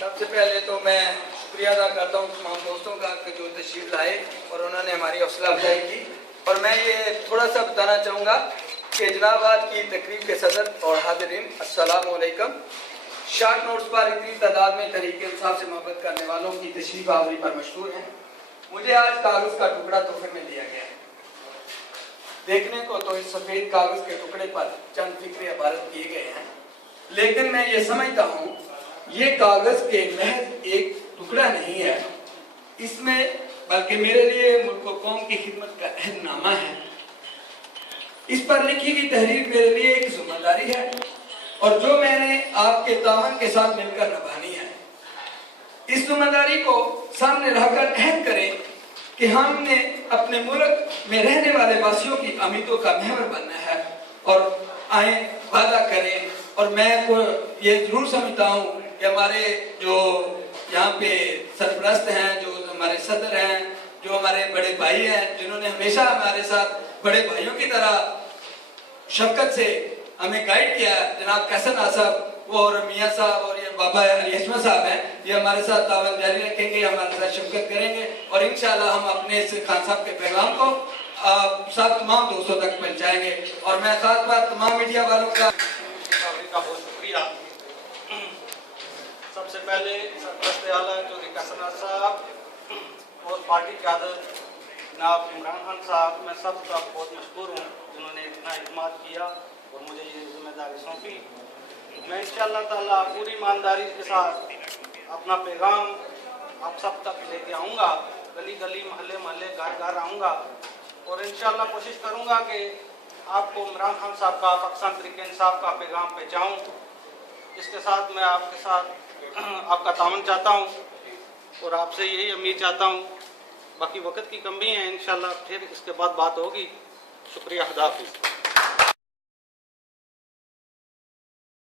सबसे पहले तो मैं शुक्रिया अदा करता हूँ तमाम दोस्तों का कि जो तशरीफ लाए और उन्होंने हमारी हौसला अफजाई की। और मैं ये थोड़ा सा बताना चाहूँगा कि जनाब आज की तकरीब के सदर और हाज़रीन अस्सलामु अलैकुम। शार्ट नोट्स पर इतनी तादाद में तहरीक इंसाफ से मोहब्बत करने वालों की तशरीफ आवरी पर मशहूर है। मुझे आज कागज़ का टुकड़ा तोहफे में दिया गया है। देखने को तो इस सफ़ेद कागज़ के टुकड़े पर चंद फिक्रे इबारत किए गए हैं, लेकिन मैं ये समझता हूँ ये कागज़ के महज एक टुकड़ा नहीं है, इसमें बल्कि मेरे लिए मुल्क व कौम की खिदमत का अहदनामा है। इस पर लिखी गई तहरीर मेरे लिए एक जिम्मेदारी है और जो मैंने आपके तावन के साथ मिलकर निभानी है। इस जिम्मेदारी को सामने रखकर अहद करें कि हमने अपने मुल्क में रहने वाले वासियों की उम्मीदों का महवर बनना है और आए वादा करें। और मैं ये जरूर समझता हूँ कि हमारे जो यहाँ पे सरपरस्त हैं, जो हमारे सदर हैं, जो हमारे बड़े भाई हैं, जिन्होंने हमेशा हमारे साथ बड़े भाइयों की तरह शफकत से हमें गाइड किया, जनाब कैसन आसफ और मियाँ साहब और ये बाबा यशमा साहब हैं, ये हमारे साथ तावन जारी रखेंगे, हमारे साथ शफकत करेंगे और इंशाल्लाह हम अपने इस खान साहब के पैगाम को सब तमाम दोस्तों तक पहुँचाएंगे। और मैं खास बात तमाम मीडिया वालों का बहुत शुक्रिया। सबसे पहले सरपरस्त आला चौधरी कसना साहब और पार्टी क़यादत जनाब इमरान खान साहब, मैं सबका बहुत मशहूर हूँ जिन्होंने इतना इत्मीनान किया और मुझे ये जिम्मेदारी सौंपी। मैं इंशाअल्लाह ताला पूरी ईमानदारी के साथ अपना पैगाम आप सब तक लेके आऊँगा, गली गली मोहल्ले मोहल्ले घर घर आऊँगा और इंशाअल्लाह कोशिश करूँगा कि आपको इमरान खान साहब का पाकिस्तान तहरीक इंसाफ का पैगाम पहुँचाऊँ। इसके साथ मैं आपके साथ आपका तावन चाहता हूँ और आपसे यही उम्मीद चाहता हूँ। बाकी वक्त की कमी है, इंशाल्लाह फिर इसके बाद बात होगी। शुक्रिया, खुदा हाफिज़।